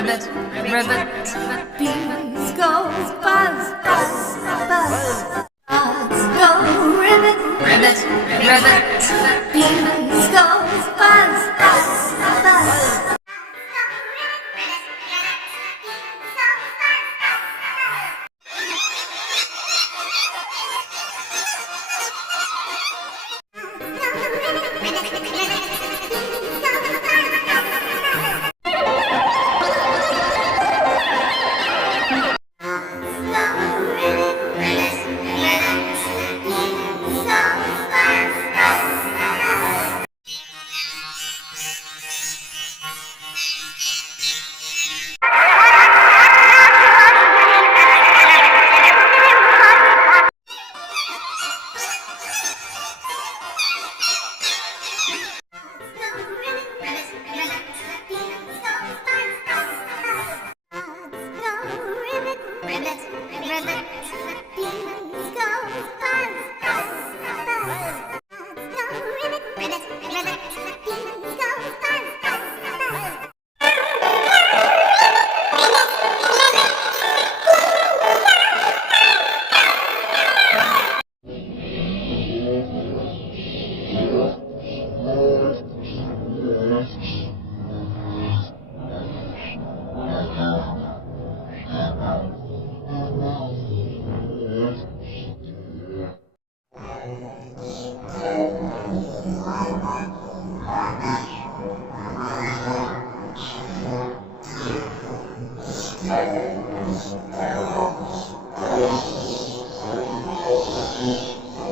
ribbit, ribbit. Bees goes buzz, buzz, buzz. Bugs go ribbit, ribbit, ribbit. Bees goes buzz, buzz, buzz. Ribbit, ribbit, ribbit, beans go